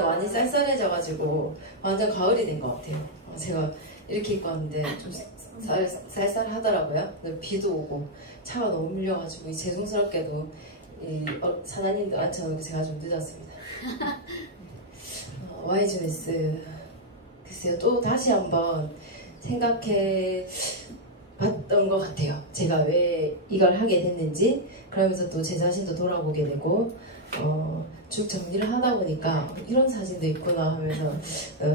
많이 쌀쌀해져가지고 완전 가을이 된 것 같아요. 제가 이렇게 입고 왔는데 좀 쌀쌀하더라고요. 비도 오고 차가 너무 밀려가지고 죄송스럽게도 사장님도 앉혀놓고 제가 좀 늦었습니다. YGS 글쎄요, 또 다시 한번 생각해 봤던 것 같아요. 제가 왜 이걸 하게 됐는지. 그러면서 또 제 자신도 돌아보게 되고 쭉 정리를 하다 보니까 이런 사진도 있구나 하면서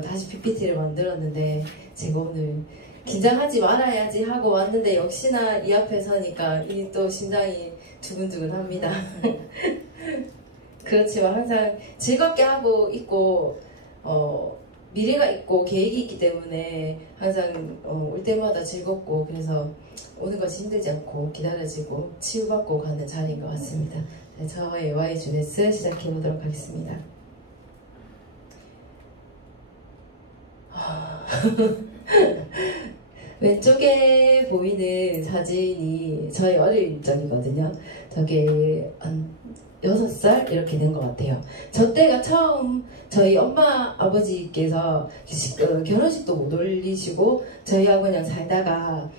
다시 PPT를 만들었는데, 제가 오늘 긴장하지 말아야지 하고 왔는데 역시나 이 앞에 서니까 또 심장이 두근두근합니다. 그렇지만 항상 즐겁게 하고 있고 미래가 있고 계획이 있기 때문에 항상 올 때마다 즐겁고, 그래서 오는 것이 힘들지 않고 기다려지고 치유받고 가는 자리인 것 같습니다. 네, 저의 YGS 시작해보도록 하겠습니다. 왼쪽에 보이는 사진이 저희 어릴 적이거든요. 저게 한 6살 이렇게 된 것 같아요. 저 때가 처음 저희 엄마 아버지께서 결혼식도 못 올리시고 저희하고 그냥 살다가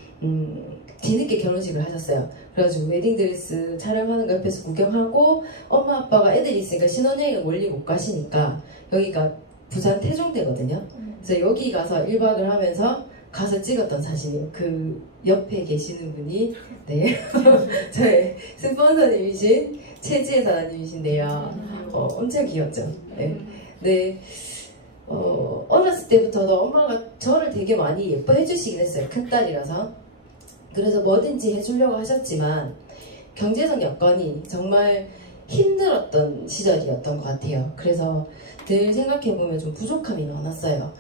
뒤늦게 결혼식을 하셨어요. 그래가지고 웨딩드레스 촬영하는 거 옆에서 구경하고, 엄마 아빠가 애들이 있으니까 신혼여행을 멀리 못 가시니까 여기가 부산 태종대거든요. 그래서 여기 가서 1박을 하면서 가서 찍었던 사진이에요. 그 옆에 계시는 분이 저의 스폰서님이신 최지혜 사장님이신데요. 엄청 귀엽죠. 네. 어렸을 때부터도 엄마가 저를 되게 많이 예뻐해 주시긴 했어요. 큰딸이라서. 그래서 뭐든지 해주려고 하셨지만 경제적 여건이 정말 힘들었던 시절이었던 것 같아요. 그래서 늘 생각해보면 좀 부족함이 많았어요.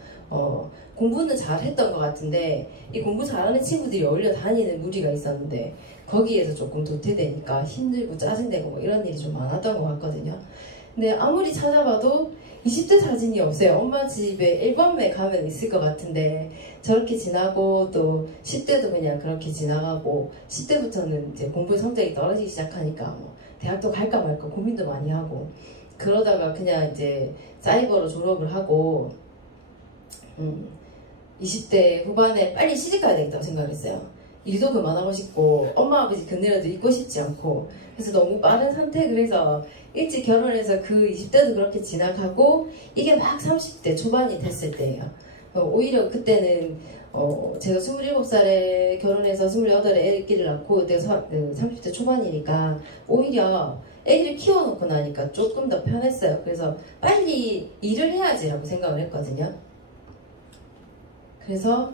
공부는 잘했던 것 같은데 이 공부 잘하는 친구들이 어울려 다니는 무리가 있었는데 거기에서 조금 도태되니까 힘들고 짜증내고 뭐 이런 일이 좀 많았던 것 같거든요. 근데 아무리 찾아봐도 20대 사진이 없어요. 엄마 집에 앨범에 가면 있을 것 같은데 저렇게 지나고 또 10대도 그냥 그렇게 지나가고, 10대부터는 이제 공부 성적이 떨어지기 시작하니까 뭐 대학도 갈까 말까 고민도 많이 하고, 그러다가 그냥 이제 사이버로 졸업을 하고 20대 후반에 빨리 시집가야 되겠다고 생각했어요. 일도 그만하고 싶고 엄마 아버지 곁내라도 있고 싶지 않고, 그래서 너무 빠른 선택을 해서 일찍 결혼해서 그 20대도 그렇게 지나가고 이게 막 30대 초반이 됐을 때예요. 오히려 그때는 제가 27살에 결혼해서 28에 애기를 낳고 그때가 30대 초반이니까 오히려 애기를 키워놓고 나니까 조금 더 편했어요. 그래서 빨리 일을 해야지라고 생각을 했거든요. 그래서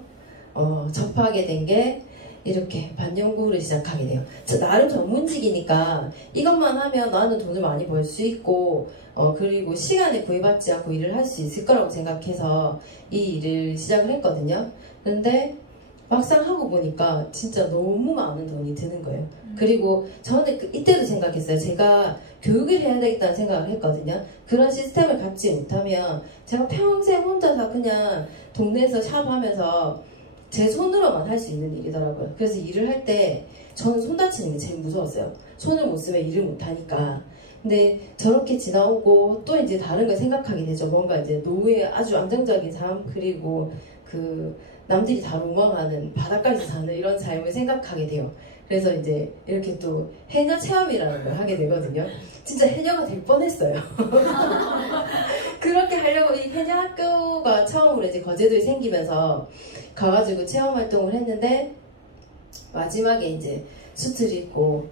접하게 된 게 이렇게 반영구를 시작하게 돼요. 나름 전문직이니까 이것만 하면 나는 돈을 많이 벌 수 있고 그리고 시간에 구애받지 않고 일을 할 수 있을 거라고 생각해서 이 일을 시작을 했거든요. 그런데 막상 하고 보니까 진짜 너무 많은 돈이 드는 거예요. 그리고 저는 이때도 생각했어요. 제가 교육을 해야 되겠다는 생각을 했거든요. 그런 시스템을 갖지 못하면 제가 평생 혼자서 그냥 동네에서 샵하면서 제 손으로만 할 수 있는 일이더라고요. 그래서 일을 할 때 저는 손 다치는 게 제일 무서웠어요. 손을 못 쓰면 일을 못 하니까. 근데 저렇게 지나오고 또 이제 다른 걸 생각하게 되죠. 뭔가 이제 노후의 아주 안정적인 삶, 그리고 남들이 다 로망하는 바닷가에서 사는 이런 삶을 생각하게 돼요. 그래서 이제 이렇게 또 해녀 체험이라는 걸 하게 되거든요. 진짜 해녀가 될 뻔했어요. 그렇게 하려고 이 해녀 학교가 처음으로 이제 거제도에 생기면서 가가지고 체험 활동을 했는데, 마지막에 이제 수트를 입고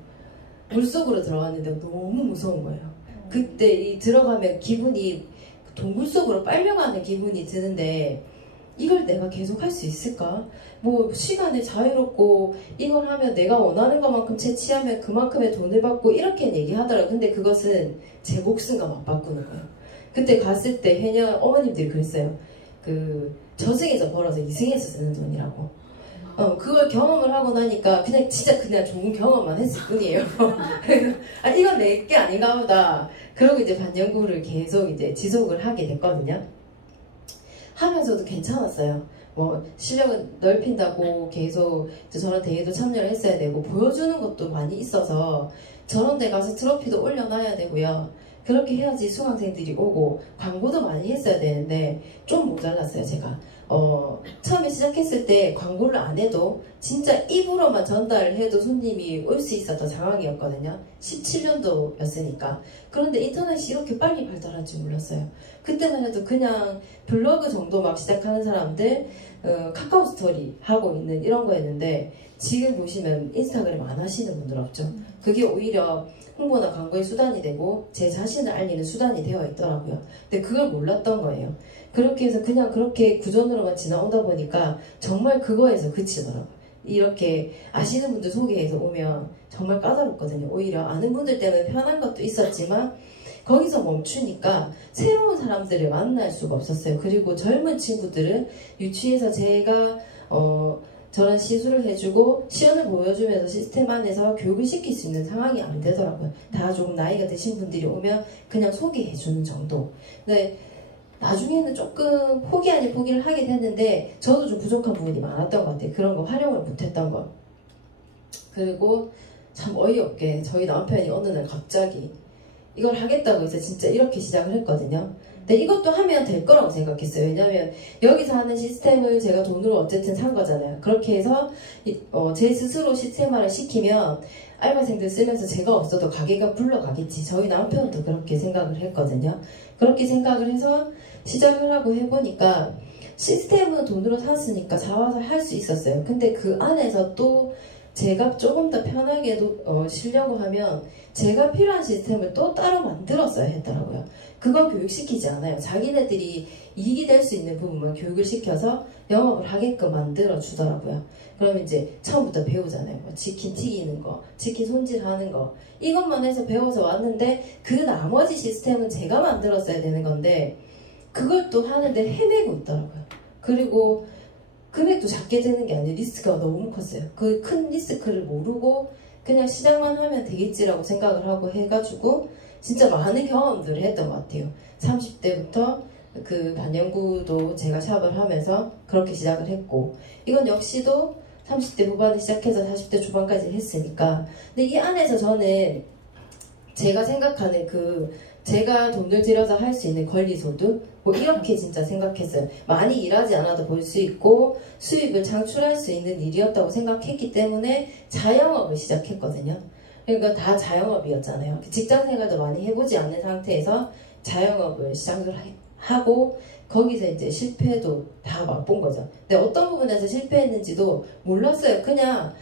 물속으로 들어갔는데 너무 무서운 거예요. 그때 들어가면 기분이 동굴 속으로 빨려가는 기분이 드는데, 이걸 내가 계속 할 수 있을까? 뭐 시간이 자유롭고 이걸 하면 내가 원하는 것만큼 채취하면 그만큼의 돈을 받고 이렇게 얘기하더라고요. 근데 그것은 제 목숨과 맞바꾸는 거예요. 그때 갔을 때 해녀 어머님들이 그랬어요. 저승에서 벌어서 이승에서 쓰는 돈이라고. 그걸 경험을 하고 나니까 진짜 그냥 좋은 경험만 했을 뿐이에요. 그래서 이건 내 게 아닌가 보다. 그러고 이제 반영구를 계속 이제 지속을 하게 됐거든요. 하면서도 괜찮았어요. 뭐 실력은 넓힌다고 계속 저런 대회도 참여를 했어야 되고 보여주는 것도 많이 있어서 저런 데 가서 트로피도 올려놔야 되고요. 그렇게 해야지 수강생들이 오고 광고도 많이 했어야 되는데 좀 모자랐어요 제가. 처음에 시작했을 때 광고를 안 해도 진짜 입으로만 전달을 해도 손님이 올 수 있었던 상황이었거든요. 17년도였으니까. 그런데 인터넷이 이렇게 빨리 발달할 줄 몰랐어요. 그때만 해도 그냥 블로그 정도 막 시작하는 사람들 카카오 스토리 하고 있는 이런 거였는데 지금 보시면 인스타그램 안 하시는 분들 없죠. 그게 오히려 홍보나 광고의 수단이 되고 제 자신을 알리는 수단이 되어 있더라고요. 근데 그걸 몰랐던 거예요. 그렇게 해서 그냥 그렇게 구전으로만 지나오다 보니까 정말 그거에서 그치더라고요. 이렇게 아시는 분들 소개해서 오면 정말 까다롭거든요. 오히려 아는 분들 때문에 편한 것도 있었지만 거기서 멈추니까 새로운 사람들을 만날 수가 없었어요. 그리고 젊은 친구들은 유치해서 제가 저런 시술을 해주고 시연을 보여주면서 시스템 안에서 교육을 시킬 수 있는 상황이 안 되더라고요. 다 조금 나이가 드신 분들이 오면 그냥 소개해주는 정도. 근데 나중에는 조금 포기 아닌 포기를 하게 됐는데 저도 좀 부족한 부분이 많았던 것 같아요. 그런 거 활용을 못했던 거. 그리고 참 어이없게 저희 남편이 어느 날 갑자기 이걸 하겠다고 해서 진짜 이렇게 시작을 했거든요. 근데 이것도 하면 될 거라고 생각했어요. 왜냐면 여기서 하는 시스템을 제가 돈으로 어쨌든 산 거잖아요. 그렇게 해서 제 스스로 시스템화를 시키면 알바생들 쓰면서 제가 없어도 가게가 굴러가겠지. 저희 남편도 그렇게 생각을 했거든요. 그렇게 생각을 해서 시작을 하고 해보니까 시스템은 돈으로 샀으니까 잡아서 할 수 있었어요. 근데 그 안에서 또 제가 조금 더 편하게 쉬려고 하면 제가 필요한 시스템을 또 따로 만들었어야 했더라고요. 그건 교육시키지 않아요. 자기네들이 이익이 될 수 있는 부분만 교육을 시켜서 영업을 하게끔 만들어 주더라고요. 그럼 이제 처음부터 배우잖아요. 뭐 치킨 튀기는 거, 치킨 손질하는 거, 이것만 해서 배워서 왔는데 그 나머지 시스템은 제가 만들었어야 되는 건데 그걸 또 하는데 헤매고 있더라고요. 그리고 금액도 작게 되는 게 아니라 리스크가 너무 컸어요. 그 큰 리스크를 모르고 그냥 시작만 하면 되겠지라고 생각을 하고 해가지고 진짜 많은 경험들을 했던 것 같아요. 30대부터 그 반영구도 제가 샵을 하면서 그렇게 시작을 했고 이건 역시도 30대 후반에 시작해서 40대 초반까지 했으니까 근데 이 안에서 저는 제가 생각하는 제가 돈을 들여서 할 수 있는 권리소득 뭐 이렇게 진짜 생각했어요. 많이 일하지 않아도 벌 수 있고 수입을 창출할 수 있는 일이었다고 생각했기 때문에 자영업을 시작했거든요. 그러니까 다 자영업이었잖아요. 직장 생활도 많이 해보지 않는 상태에서 자영업을 시작을 하고 거기서 이제 실패도 다 맛본 거죠. 근데 어떤 부분에서 실패했는지도 몰랐어요. 그냥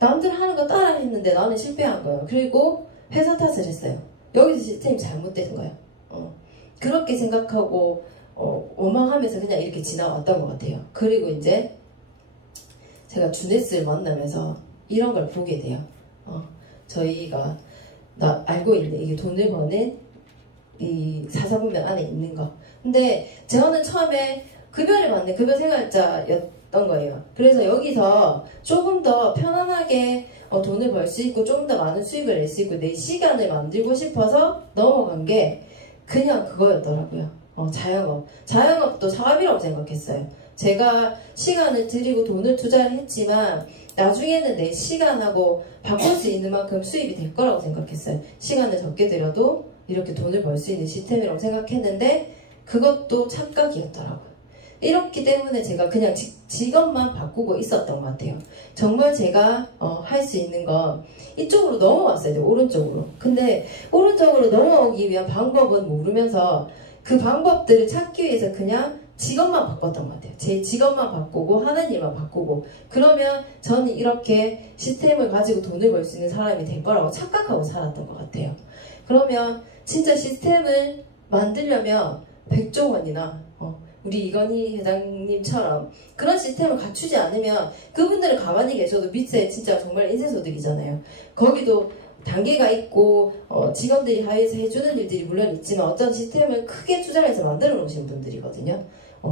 남들 하는 거 따라 했는데 나는 실패한 거예요. 그리고 회사 탓을 했어요. 여기서 시스템이 잘못된 거예요. 그렇게 생각하고 원망하면서 그냥 이렇게 지나왔던 것 같아요. 그리고 이제 제가 주네스를 만나면서 이런 걸 보게 돼요. 저희가 알고 있는 이게 돈을 버는 이 사사분면 안에 있는 거. 근데 저는 처음에 급여를 받는 급여 생활자였던 거예요. 그래서 여기서 조금 더 편안하게 돈을 벌 수 있고 조금 더 많은 수익을 낼 수 있고 내 시간을 만들고 싶어서 넘어간 게 그냥 그거였더라고요. 자영업도 사업이라고 생각했어요. 제가 시간을 들이고 돈을 투자를 했지만 나중에는 내 시간하고 바꿀 수 있는 만큼 수입이 될 거라고 생각했어요. 시간을 적게 들여도 이렇게 돈을 벌 수 있는 시스템이라고 생각했는데 그것도 착각이었더라고요. 이렇기 때문에 제가 그냥 직업만 바꾸고 있었던 것 같아요. 정말 제가 할 수 있는 건 이쪽으로 넘어왔어야 돼요. 오른쪽으로. 근데 오른쪽으로 넘어오기 위한 방법은 모르면서 그 방법들을 찾기 위해서 그냥 직업만 바꿨던 것 같아요. 제 직업만 바꾸고 하는 일만 바꾸고 그러면 저는 이렇게 시스템을 가지고 돈을 벌 수 있는 사람이 될 거라고 착각하고 살았던 것 같아요. 그러면 진짜 시스템을 만들려면 100조 원이나 우리 이건희 회장님처럼 그런 시스템을 갖추지 않으면 그분들은 가만히 계셔도 밑에 진짜 정말 인쇄소득이잖아요. 거기도 단계가 있고 직원들이 하에서 해주는 일들이 물론 있지만 어떤 시스템을 크게 투자를 해서 만들어 놓으신 분들이거든요.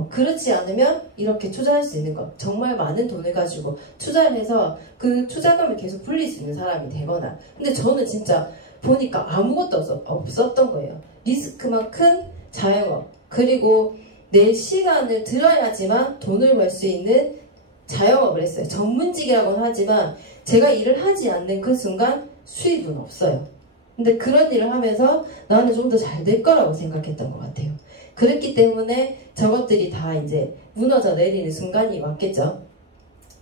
그렇지 않으면 이렇게 투자할 수 있는 것 정말 많은 돈을 가지고 투자를 해서 그 투자금을 계속 불릴 수 있는 사람이 되거나 근데 저는 진짜 보니까 아무것도 없었던 거예요. 리스크만 큰 자영업 그리고 내 시간을 들어야지만 돈을 벌 수 있는 자영업을 했어요. 전문직이라고는 하지만 제가 일을 하지 않는 그 순간 수입은 없어요. 근데 그런 일을 하면서 나는 좀 더 잘 될 거라고 생각했던 것 같아요. 그랬기 때문에 저것들이 다 이제 무너져 내리는 순간이 왔겠죠.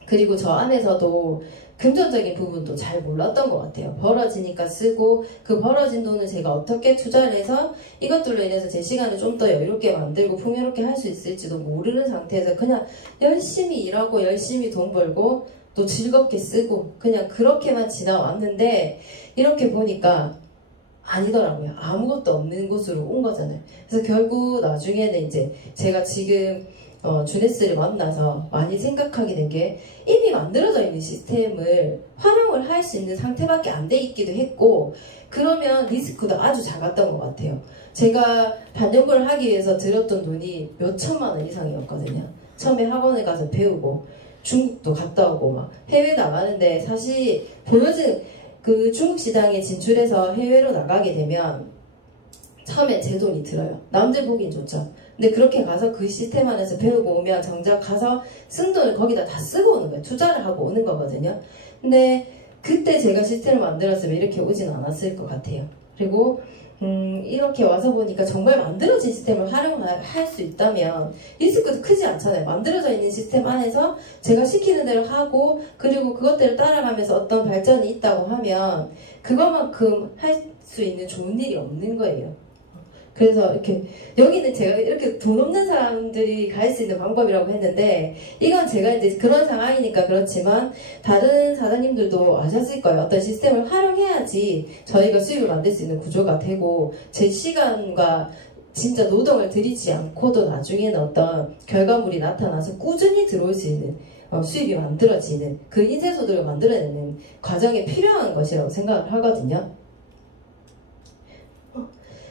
그리고 저 안에서도 금전적인 부분도 잘 몰랐던 것 같아요. 벌어지니까 쓰고 그 벌어진 돈을 제가 어떻게 투자를 해서 이것들로 인해서 제 시간을 좀 더 여유롭게 만들고 풍요롭게 할 수 있을지도 모르는 상태에서 그냥 열심히 일하고 열심히 돈 벌고 또 즐겁게 쓰고 그냥 그렇게만 지나왔는데 이렇게 보니까 아니더라고요. 아무것도 없는 곳으로 온 거잖아요. 그래서 결국 나중에는 이제 제가 지금 주네스를 만나서 많이 생각하게 된 게 이미 만들어져 있는 시스템을 활용을 할 수 있는 상태밖에 안 돼 있기도 했고 그러면 리스크도 아주 작았던 것 같아요. 제가 반영구를 하기 위해서 들였던 돈이 몇 천만 원 이상이었거든요. 처음에 학원에 가서 배우고 중국도 갔다 오고 막 해외 나가는데 사실 보여진 그 중국 시장에 진출해서 해외로 나가게 되면 처음에 제 돈이 들어요. 남들 보기엔 좋죠. 근데 그렇게 가서 그 시스템 안에서 배우고 오면 정작 가서 쓴 돈을 거기다 다 쓰고 오는 거예요. 투자를 하고 오는 거거든요. 근데 그때 제가 시스템을 만들었으면 이렇게 오진 않았을 것 같아요. 그리고 이렇게 와서 보니까 정말 만들어진 시스템을 활용할 수 있다면 리스크도 크지 않잖아요. 만들어져 있는 시스템 안에서 제가 시키는 대로 하고 그리고 그것들을 따라가면서 어떤 발전이 있다고 하면 그것만큼 할 수 있는 좋은 일이 없는 거예요. 그래서 이렇게 여기는 제가 이렇게 돈 없는 사람들이 갈 수 있는 방법이라고 했는데 이건 제가 이제 그런 상황이니까 그렇지만 다른 사장님들도 아셨을 거예요. 어떤 시스템을 활용해야지 저희가 수익을 만들 수 있는 구조가 되고 제 시간과 진짜 노동을 들이지 않고도 나중에는 어떤 결과물이 나타나서 꾸준히 들어올 수 있는 수익이 만들어지는 그 인쇄소득을 만들어내는 과정에 필요한 것이라고 생각을 하거든요.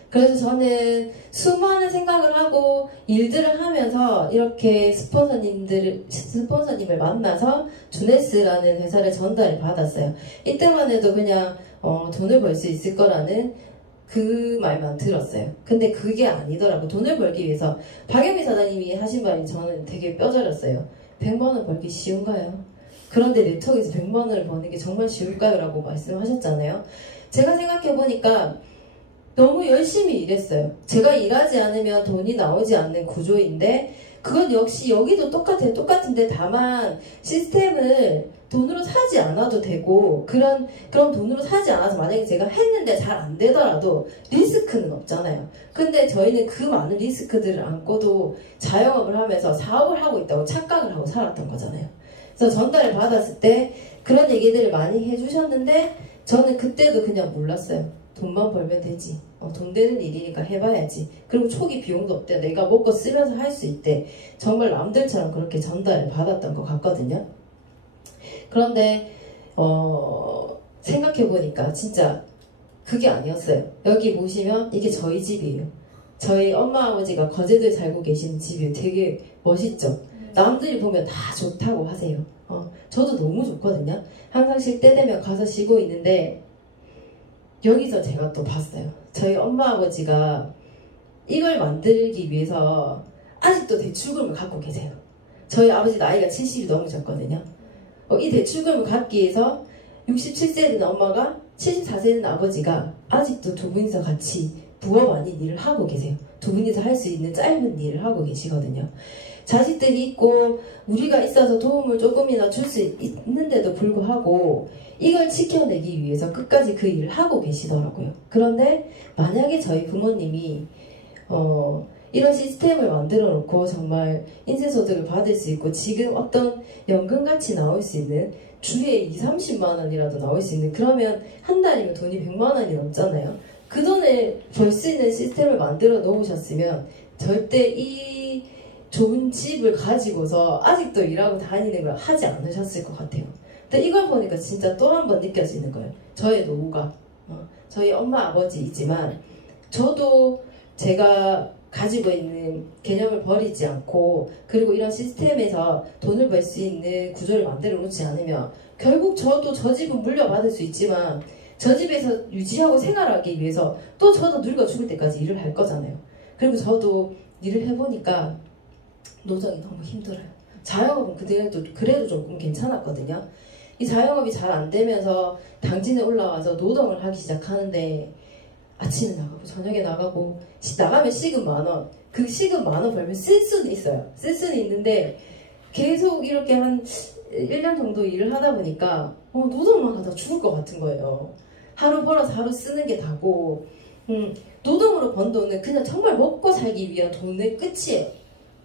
그래서 저는 수많은 생각을 하고 일들을 하면서 이렇게 스폰서님을 만나서 주네스라는 회사를 전달을 받았어요. 이때만 해도 그냥 돈을 벌 수 있을 거라는 그 말만 들었어요. 근데 그게 아니더라고. 돈을 벌기 위해서 박영미 사장님이 하신 말이 저는 되게 뼈저렸어요. 100만 원 벌기 쉬운가요? 그런데 네트워크에서 100만 원을 버는 게 정말 쉬울까요? 라고 말씀하셨잖아요. 제가 생각해보니까 너무 열심히 일했어요. 제가 일하지 않으면 돈이 나오지 않는 구조인데 그건 역시 여기도 똑같아요. 똑같은데 다만 시스템을 돈으로 사지 않아도 되고 그런 돈으로 사지 않아서 만약에 제가 했는데 잘 안 되더라도 리스크는 없잖아요. 근데 저희는 그 많은 리스크들을 안고도 자영업을 하면서 사업을 하고 있다고 착각을 하고 살았던 거잖아요. 그래서 전달을 받았을 때 그런 얘기들을 많이 해주셨는데 저는 그때도 그냥 몰랐어요. 돈만 벌면 되지. 돈 되는 일이니까 해봐야지. 그리고 초기 비용도 없대. 내가 먹고 쓰면서 할 수 있대. 정말 남들처럼 그렇게 전달을 받았던 것 같거든요. 그런데 생각해보니까 진짜 그게 아니었어요. 여기 보시면 이게 저희 집이에요. 저희 엄마 아버지가 거제도에 살고 계시는 집이에요. 되게 멋있죠. 남들이 보면 다 좋다고 하세요. 저도 너무 좋거든요. 항상 쉴 때 되면 가서 쉬고 있는데 여기서 제가 또 봤어요. 저희 엄마 아버지가 이걸 만들기 위해서 아직도 대출금을 갖고 계세요. 저희 아버지 나이가 70이 넘으셨거든요. 이 대출금을 갖기 위해서 67세 된 엄마가 74세 된 아버지가 아직도 두 분이서 같이 부업 아닌 일을 하고 계세요. 두 분이서 할 수 있는 짧은 일을 하고 계시거든요. 자식들이 있고 우리가 있어서 도움을 조금이나 줄 수 있는데도 불구하고 이걸 지켜내기 위해서 끝까지 그 일을 하고 계시더라고요. 그런데 만약에 저희 부모님이 이런 시스템을 만들어 놓고 정말 인쇄소득을 받을 수 있고 지금 어떤 연금같이 나올 수 있는 주에 20, 30만 원이라도 나올 수 있는 그러면 한 달이면 돈이 100만 원이 넘잖아요. 그 돈을 벌 수 있는 시스템을 만들어 놓으셨으면 절대 이 좋은 집을 가지고서 아직도 일하고 다니는 걸 하지 않으셨을 것 같아요. 근데 이걸 보니까 진짜 또 한 번 느껴지는 거예요. 저의 노후가 저희 엄마 아버지이지만 저도 제가 가지고 있는 개념을 버리지 않고 그리고 이런 시스템에서 돈을 벌 수 있는 구조를 만들어 놓지 않으면 결국 저도 저 집은 물려받을 수 있지만 저 집에서 유지하고 생활하기 위해서 또 저도 늙어 죽을 때까지 일을 할 거잖아요. 그리고 저도 일을 해보니까 노정이 너무 힘들어요. 자영업은 그래도 조금 괜찮았거든요. 이 자영업이 잘 안 되면서 당진에 올라와서 노동을 하기 시작하는데 아침에 나가고 저녁에 나가고 나가면 시급 10,000원, 그 시급 10,000원 벌면 쓸 수는 있어요. 쓸 수는 있는데 계속 이렇게 한 1년 정도 일을 하다 보니까 노동만 하다 죽을 것 같은 거예요. 하루 벌어서 하루 쓰는 게 다고 노동으로 번 돈은 그냥 정말 먹고 살기 위한 돈의 끝이에요.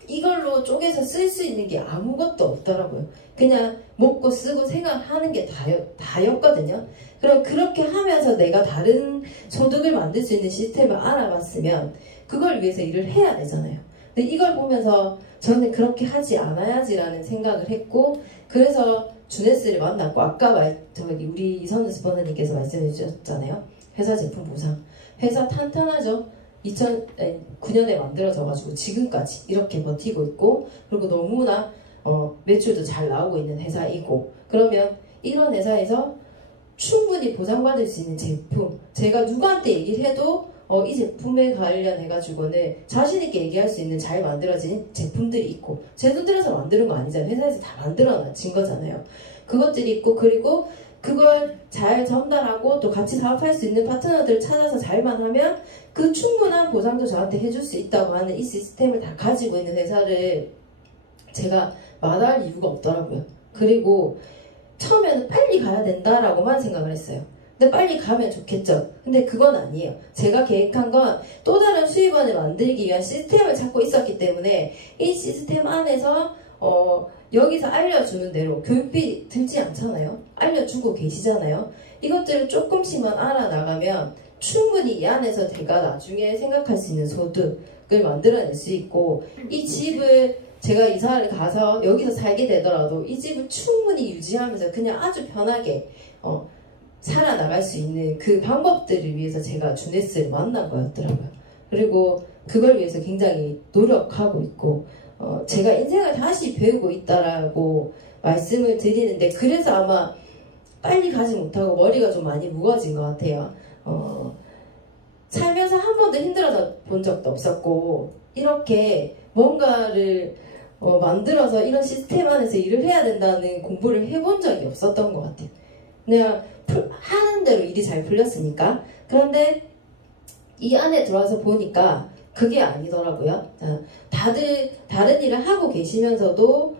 이걸로 쪼개서 쓸 수 있는 게 아무것도 없더라고요. 그냥 먹고 쓰고 생활하는 게 다였거든요. 그럼 그렇게 하면서 내가 다른 소득을 만들 수 있는 시스템을 알아봤으면 그걸 위해서 일을 해야 되잖아요. 근데 이걸 보면서 저는 그렇게 하지 않아야지라는 생각을 했고, 그래서 주네스를 만났고, 아까 우리 이선우 스포너님께서 말씀해 주셨잖아요. 회사 제품 보상. 회사 탄탄하죠. 2009년에 만들어져가지고 지금까지 이렇게 버티고 있고, 그리고 너무나 매출도 잘 나오고 있는 회사이고, 그러면 이런 회사에서 충분히 보상받을 수 있는 제품, 제가 누구한테 얘기를 해도 이 제품에 관련해가지고는 자신있게 얘기할 수 있는 잘 만들어진 제품들이 있고, 제 돈 들여서 만드는 거 아니잖아요. 회사에서 다 만들어진 거잖아요. 그것들이 있고, 그리고 그걸 잘 전달하고 또 같이 사업할 수 있는 파트너들을 찾아서 잘만 하면 그 충분한 보상도 저한테 해줄 수 있다고 하는 이 시스템을 다 가지고 있는 회사를 제가 마다할 이유가 없더라고요. 그리고 처음에는 빨리 가야 된다라고만 생각을 했어요. 근데 빨리 가면 좋겠죠. 근데 그건 아니에요. 제가 계획한 건 또 다른 수입원을 만들기 위한 시스템을 찾고 있었기 때문에 이 시스템 안에서 여기서 알려주는 대로 교육비 들지 않잖아요. 알려주고 계시잖아요. 이것들을 조금씩만 알아나가면 충분히 이 안에서 제가 나중에 생각할 수 있는 소득을 만들어낼 수 있고, 이 집을 제가 이사를 가서 여기서 살게 되더라도 이 집을 충분히 유지하면서 그냥 아주 편하게 살아나갈 수 있는 그 방법들을 위해서 제가 주네스를 만난 거였더라고요. 그리고 그걸 위해서 굉장히 노력하고 있고, 제가 인생을 다시 배우고 있다라고 말씀을 드리는데, 그래서 아마 빨리 가지 못하고 머리가 좀 많이 무거워진 것 같아요. 살면서 한 번도 힘들어서 본 적도 없었고, 이렇게 뭔가를 만들어서 이런 시스템 안에서 일을 해야 된다는 공부를 해본 적이 없었던 것 같아요. 그냥 하는 대로 일이 잘 풀렸으니까. 그런데 이 안에 들어와서 보니까 그게 아니더라고요. 다들 다른 일을 하고 계시면서도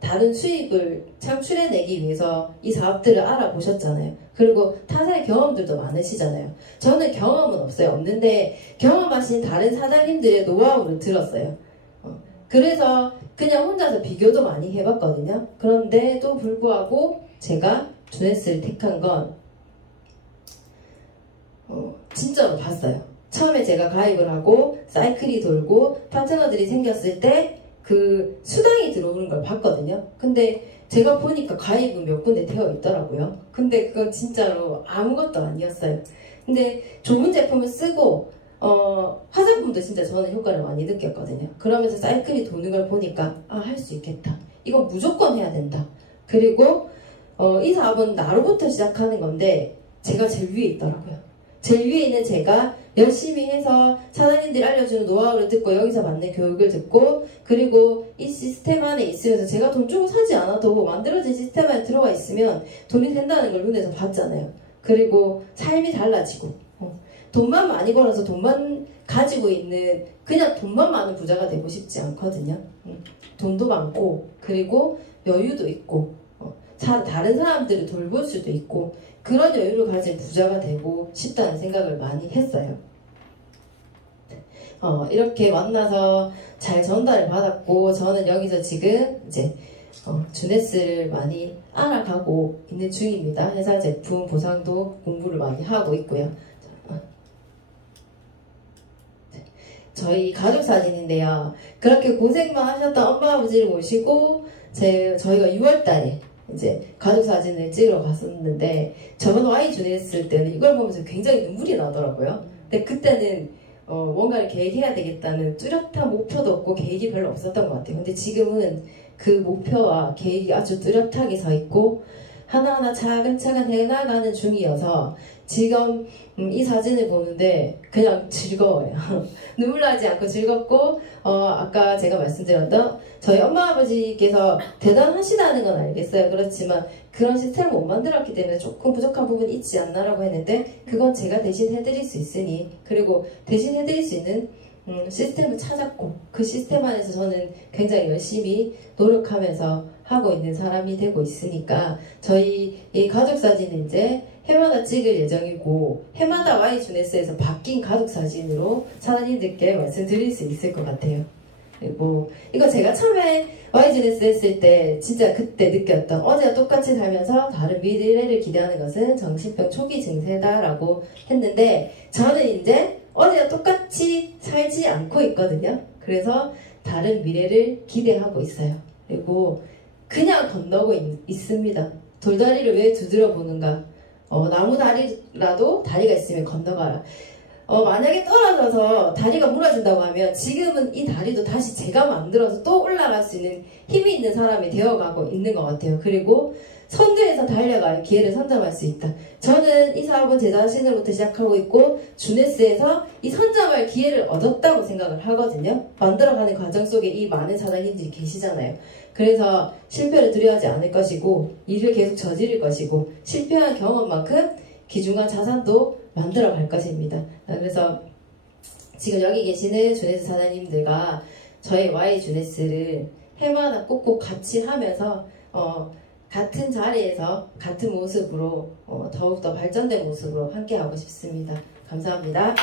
다른 수입을 창출해내기 위해서 이 사업들을 알아보셨잖아요. 그리고 타사의 경험들도 많으시잖아요. 저는 경험은 없어요. 없는데 경험하신 다른 사장님들의 노하우를 들었어요. 그래서 그냥 혼자서 비교도 많이 해봤거든요. 그런데도 불구하고 제가 주네스를 택한 건 진짜로 봤어요. 처음에 제가 가입을 하고 사이클이 돌고 파트너들이 생겼을 때 그 수당이 들어오는 걸 봤거든요. 근데 제가 보니까 가입은 몇 군데 되어 있더라고요. 근데 그건 진짜로 아무것도 아니었어요. 근데 좋은 제품을 쓰고 화장품도 진짜 저는 효과를 많이 느꼈거든요. 그러면서 사이클이 도는 걸 보니까 할 수 있겠다. 이건 무조건 해야 된다. 그리고 이 사업은 나로부터 시작하는 건데 제가 제일 위에 있더라고요. 제일 위에 있는 제가 열심히 해서 사장님들이 알려주는 노하우를 듣고 여기서 받는 교육을 듣고, 그리고 이 시스템 안에 있으면서 제가 돈 주고 사지 않아도 만들어진 시스템 안에 들어가 있으면 돈이 된다는 걸 눈에서 봤잖아요. 그리고 삶이 달라지고 돈만 많이 벌어서 돈만 가지고 있는, 그냥 돈만 많은 부자가 되고 싶지 않거든요. 돈도 많고 그리고 여유도 있고 다른 사람들을 돌볼 수도 있고 그런 여유를 가진 부자가 되고 싶다는 생각을 많이 했어요. 이렇게 만나서 잘 전달을 받았고, 저는 여기서 지금 이제 주네스를 많이 알아가고 있는 중입니다. 회사 제품 보상도 공부를 많이 하고 있고요. 저희 가족 사진인데요. 그렇게 고생만 하셨던 엄마 아버지를 모시고 저희가 6월달에 이제 가족 사진을 찍으러 갔었는데, 저번 Y 주냈을 때는 이걸 보면서 굉장히 눈물이 나더라고요. 근데 그때는 뭔가를 계획해야 되겠다는 뚜렷한 목표도 없고 계획이 별로 없었던 것 같아요. 근데 지금은 그 목표와 계획이 아주 뚜렷하게 서 있고, 하나하나 차근차근 해나가는 중이어서 지금 이 사진을 보는데 그냥 즐거워요. 눈물 나지 않고 즐겁고 아까 제가 말씀드렸던 저희 엄마 아버지께서 대단하시다는 건 알겠어요. 그렇지만 그런 시스템을 못 만들었기 때문에 조금 부족한 부분이 있지 않나라고 했는데 그건 제가 대신 해드릴 수 있으니 그리고 대신 해드릴 수 있는 시스템을 찾았고 그 시스템 안에서 저는 굉장히 열심히 노력하면서 하고 있는 사람이 되고 있으니까 저희 이 가족사진은 이제 해마다 찍을 예정이고 해마다 Y주네스에서 바뀐 가족사진으로 사장님들께 말씀드릴 수 있을 것 같아요. 그리고 이거 제가 처음에 Y주네스 했을 때 진짜 그때 느꼈던 어제와 똑같이 살면서 다른 미래를 기대하는 것은 정신병 초기 증세다라고 했는데 저는 이제 어제와 똑같이 살지 않고 있거든요. 그래서 다른 미래를 기대하고 있어요. 그리고 그냥 건너고 있습니다. 돌다리를 왜 두드려 보는가? 나무 다리라도 다리가 있으면 건너가라. 만약에 떨어져서 다리가 무너진다고 하면 지금은 이 다리도 다시 제가 만들어서 또 올라갈 수 있는 힘이 있는 사람이 되어가고 있는 것 같아요. 그리고 선두에서 달려갈 기회를 선점할 수 있다. 저는 이 사업은 제 자신으로부터 시작하고 있고 주네스에서 이 선점할 기회를 얻었다고 생각을 하거든요. 만들어가는 과정 속에 이 많은 사장님들이 계시잖아요. 그래서 실패를 두려워하지 않을 것이고 일을 계속 저지를 것이고 실패한 경험만큼 귀중한 자산도 만들어 갈 것입니다. 그래서 지금 여기 계시는 주네스 사장님들과 저희 Y 주네스를 해마다 꼭꼭 같이 하면서 같은 자리에서 같은 모습으로 더욱더 발전된 모습으로 함께 하고 싶습니다. 감사합니다.